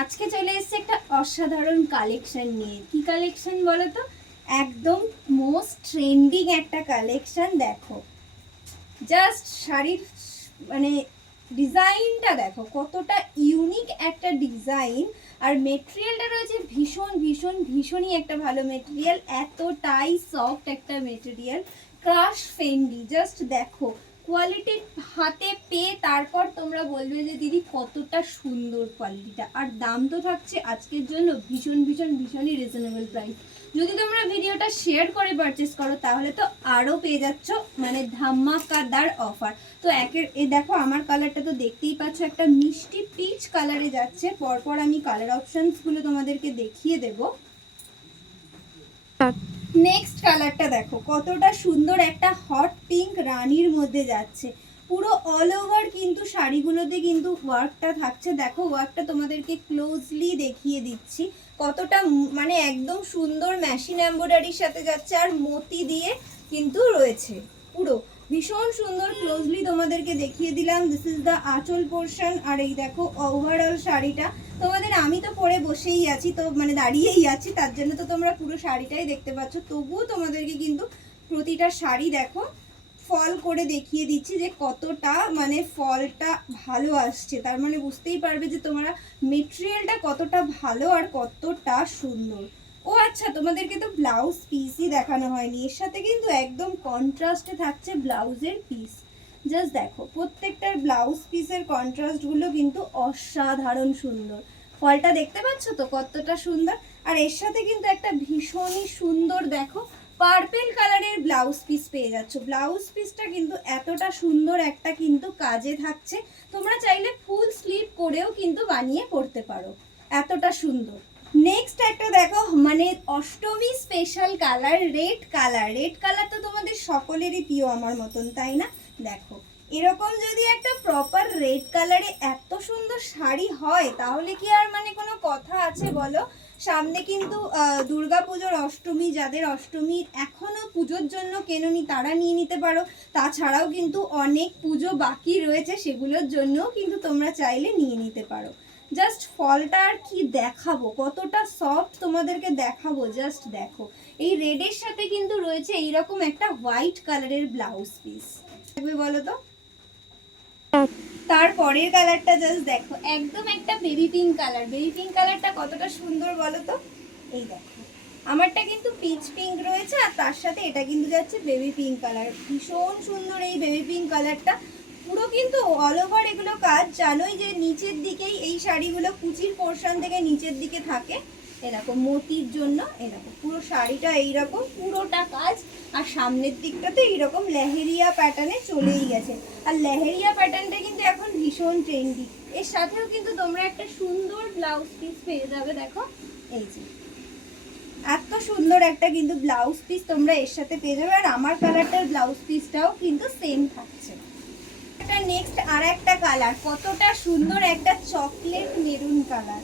আজকে চলে এসেছে একটা অসাধারণ কালেকশন নিয়ে। কি কালেকশন বলো তো? একদম মোস্ট ট্রেন্ডিং একটা কালেকশন। দেখো জাস্ট শাড়ির মানে ডিজাইনটা দেখো কতটা ইউনিক একটা ডিজাইন, আর মেটেরিয়ালটা রয়েছে ভীষণ ভীষণ ভীষণই একটা ভালো মেটেরিয়াল, এতটাই সফট একটা মেটেরিয়াল, ক্রাশ ফেন্ডি। জাস্ট দেখো কোয়ালিটি হাতে পেয়ে তারপর তোমরা বলবে যে দিদি কতটা সুন্দর কোয়ালিটিটা। আর দাম তো থাকছে আজকের জন্য ভীষণ ভীষণ ভীষণই রিজনেবল প্রাইস। যদি তোমরা ভিডিওটা শেয়ার করে পারচেস করো তাহলে তো আরও পেয়ে যাচ্ছ মানে ধামাকাদার অফার। তো এই দেখো আমার কালারটা তো দেখতেই পাচ্ছ, একটা মিষ্টি পিচ কালারে যাচ্ছে। পরপর আমি কালার অপশনসগুলো তোমাদেরকে দেখিয়ে দেবো। নেক্সট কালারটা দেখো কতটা সুন্দর, একটা হট পিঙ্ক রানীর মধ্যে যাচ্ছে। পুরো অল ওভার কিন্তু শাড়িগুলোতে কিন্তু ওয়ার্কটা থাকছে। দেখো ওয়ার্কটা তোমাদেরকে ক্লোজলি দেখিয়ে দিচ্ছি, কতটা মানে একদম সুন্দর মেশিন এমব্রয়ডারির সাথে যাচ্ছে, আর মতি দিয়ে কিন্তু রয়েছে পুরো ভীষণ সুন্দর। ক্লোজলি তোমাদেরকে দেখিয়ে দিলাম। দিস ইজ দ্য আঁচল পোর্শন। আর এই দেখো ওভারঅল শাড়িটা তোমাদের, আমি তো পরে বসেই আছি, তো মানে দাঁড়িয়েই আছি, তার জন্য তো তোমরা পুরো শাড়িটাই দেখতে পাচ্ছ। তবুও তোমাদেরকে কিন্তু প্রতিটা শাড়ি দেখো ফল করে দেখিয়ে দিচ্ছি যে কতটা মানে ফলটা ভালো আসছে। তার মানে বুঝতেই পারবে যে তোমরা মেটেরিয়ালটা কতটা ভালো আর কতটা সুন্দর। ও আচ্ছা, তোমাদেরকে তো ব্লাউজ পিসই দেখানো হয়নি। এর সাথে কিন্তু একদম কন্ট্রাস্টে থাকছে ব্লাউজের পিস। জাস্ট দেখো প্রত্যেকটার ব্লাউজ পিসের কন্ট্রাস্টগুলো কিন্তু অসাধারণ সুন্দর। ফলটা দেখতে পাচ্ছ তো কতটা সুন্দর। আর এর সাথে কিন্তু একটা ভীষণই সুন্দর দেখো পার্পেল কালারের ব্লাউজ পিস পেয়ে যাচ্ছ। ব্লাউজ পিসটা কিন্তু এতটা সুন্দর একটা কিন্তু কাজে থাকছে, তোমরা চাইলে ফুল স্লিভ করেও কিন্তু বানিয়ে পড়তে পারো, এতটা সুন্দর। নেক্সট একটা দেখো মানে Ashtami special colour, red colour. Red colour তো তোমাদের সকলেরই প্রিয় আমার মতন, তাই না? দেখো এরকম যদি একটা প্রপার রেড কালারে এত সুন্দর শাড়ি হয় তাহলে কি আর মানে কোনো কথা আছে বলো? সামনে কিন্তু দুর্গাপুজোর অষ্টমী, যাদের অষ্টমী এখনো পুজোর জন্য কেননি তারা নিয়ে নিতে পারো। তাছাড়াও কিন্তু অনেক পুজো বাকি রয়েছে, সেগুলোর জন্যও কিন্তু তোমরা চাইলে নিয়ে নিতে পারো। জাস্ট ফলটা আর কি দেখাবো, কতটা সফট তোমাদেরকে দেখাবো। জাস্ট দেখো এই রেডের সাথে কিন্তু রয়েছে এইরকম একটা হোয়াইট কালারের ব্লাউজ পিস, দেখবে বলো তো? তারপরের কালারটা জাস্ট দেখো একদম একটা baby pink colour. Baby pink কালারটা কতটা সুন্দর বলো তো? এই দেখো আমারটা কিন্তু পিচ পিঙ্ক রয়েছে, আর তার সাথে এটা কিন্তু যাচ্ছে বেবি পিঙ্ক কালার। ভীষণ সুন্দর এই বেবি পিঙ্ক কালারটা। পুরো কিন্তু অল ওভার এগুলো কাজ, জানোই যে নিচের দিকেই এই শাড়িগুলো কুচির পোর্শন থেকে নিচের দিকে থাকে এরকম মতির জন্য। এরকম পুরো শাড়িটা এইরকম পুরোটা কাজ, আর সামনের দিকটাতে এইরকম লেহেরিয়া প্যাটার্নে চলেই গেছে। আর লেহেরিয়া প্যাটার্নটা কিন্তু এখন ভীষণ ট্রেন্ডি। এর সাথেও কিন্তু তোমরা একটা সুন্দর ব্লাউজ পিস পেয়ে যাবে। দেখো এই যে এত সুন্দর একটা কিন্তু ব্লাউজ পিস তোমরা এর সাথে পেয়ে যাবে। আর আমার কালারটার ব্লাউজ পিসটাও কিন্তু সেম থাকছে। এটা নেক্সট আর একটা কালার, কতটা সুন্দর একটা চকলেট মেরুন কালার।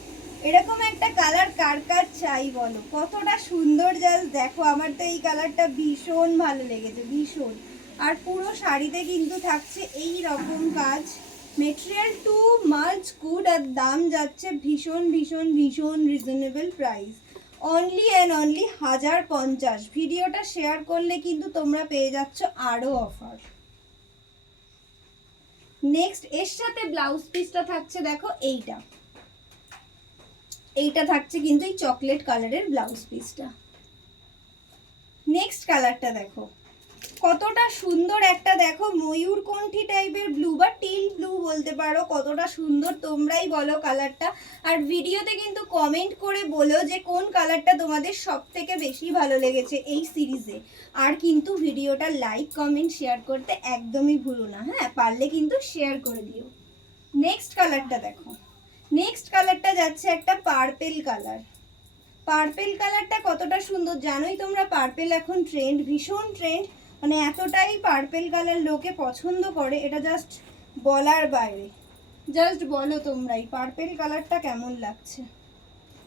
এরকম একটা কালার কার কার চাই বলো? কতটা সুন্দর জাস্ট দেখো, আমার তো এই কালারটা ভীষণ ভালো লেগেছে, ভীষণ। আর পুরো শাড়িতে কিন্তু থাকছে এই রকম কাজ। মেটেরিয়াল টু মাচ গুড, আর দাম যাচ্ছে ভীষণ ভীষণ ভীষণ reasonable price, only and only 1050। ভিডিওটা শেয়ার করলে কিন্তু তোমরা পেয়ে যাচ্ছ আরও অফার। নেক্সট এর সাথে ব্লাউজ পিসটা থাকছে দেখো এইটা থাকছে কিন্তু এই চকলেট কালারের ব্লাউজ পিসটা। নেক্সট কালারটা দেখো কতটা সুন্দর একটা দেখো ময়ূরকণ্ঠী টাইপের ব্লু বা টিল ব্লু বলতে পারো, কতটা সুন্দর তোমরাই বলো কালারটা। আর ভিডিওতে কিন্তু কমেন্ট করে বলো যে কোন কালারটা তোমাদের সব থেকে বেশি ভালো লেগেছে এই সিরিজে। আর কিন্তু ভিডিওটা লাইক কমেন্ট শেয়ার করতে একদমই ভুলো না, হ্যাঁ পারলে কিন্তু শেয়ার করে দিও। নেক্সট কালারটা দেখো, নেক্সট কালারটা যাচ্ছে একটা পার্পেল কালার। পার্পেল কালারটা কতটা সুন্দর, জানোই তোমরা পার্পেল এখন ট্রেন্ড, ভীষণ ট্রেন্ড, মানে এতটাই পার্পেল কালার লোকে পছন্দ করে এটা জাস্ট বলার বাইরে। জাস্ট বলো তোমরা এই পার্পেল কালারটা কেমন লাগছে?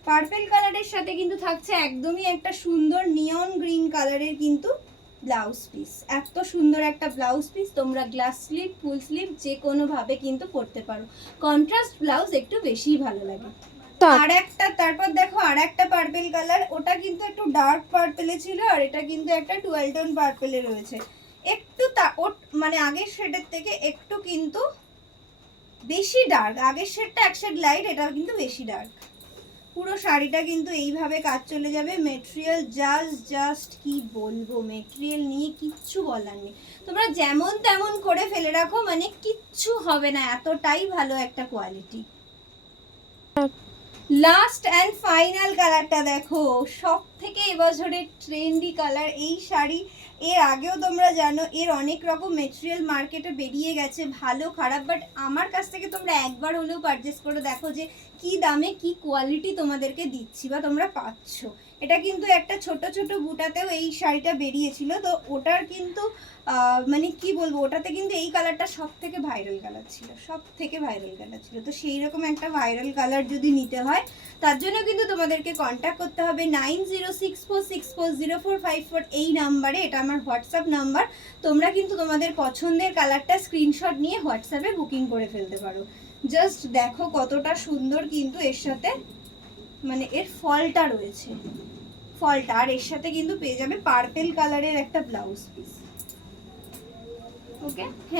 পার্পেল কালারের সাথে কিন্তু থাকছে একদমই একটা সুন্দর নিয়ন গ্রিন কালারের কিন্তু ব্লাউজ পিস। এত সুন্দর একটা ব্লাউজ পিস, তোমরা গ্লাস স্লিভ ফুল স্লিভ যে কোনোভাবে কিন্তু পরতে পারো। কন্ট্রাস্ট ব্লাউজ একটু বেশিই ভালো লাগে। আর একটা, তারপর দেখো আর একটা পার্পেল কালার, ওটা কিন্তু একটু ডার্ক পার্পেলে ছিল, আর এটা কিন্তু একটা 12 টোন পার্পেলে রয়েছে। একটু মানে আগের শেডের থেকে একটু কিন্তু বেশি ডার্ক, আগের শেডটা এক শেড লাইট, এটা কিন্তু বেশি ডার্ক। পুরো শাড়িটা কিন্তু এইভাবে কাজ চলে যাবে। মেটেরিয়াল জাস্ট কি বলবো, মেটেরিয়াল নিয়ে কিচ্ছু বলার নেই, তোমরা যেমন তেমন করে ফেলে রাখো, মানে কিচ্ছু হবে না, এতটাই ভালো একটা কোয়ালিটি। লাস্ট অ্যান্ড ফাইনাল কালারটা দেখো, সব থেকে এবছরের ট্রেন্ডি কালার এই শাড়ি। এর আগেও তোমরা জানো এর অনেক রকম মেটেরিয়াল মার্কেটে বেরিয়ে গেছে, ভালো খারাপ, বাট আমার কাছ থেকে তোমরা একবার হলেও পারচেস করে দেখো যে কি দামে কি কোয়ালিটি তোমাদেরকে দিচ্ছি বা তোমরা পাচ্ছ। এটা কিন্তু একটা ছোট ছোট বুটাতেও এই শাড়িটা বেরিয়েছিল, তো ওটার কিন্তু মানে কি বলবো, ওটাতে কিন্তু এই কালারটা সব থেকে ভাইরাল কালার ছিল, সব থেকে ভাইরাল কালার ছিল। তো সেই রকম একটা ভাইরাল কালার যদি নিতে হয়, তার জন্য কিন্তু তোমাদেরকে কন্ট্যাক্ট করতে হবে 9064640454 এই নাম্বারে। এটা আমার হোয়াটসঅ্যাপ নাম্বার, তোমরা কিন্তু তোমাদের পছন্দের কালারটা স্ক্রিনশট নিয়ে হোয়াটসঅ্যাপে বুকিং করে ফেলতে পারো। জাস্ট দেখো কতটা সুন্দর কিন্তু এর সাথে মানে এর ফলটা রয়েছে, ফলটা, আর এর সাথে কিন্তু পেয়ে যাবে পার্পেল কালারের একটা ব্লাউজ পিস। ওকে।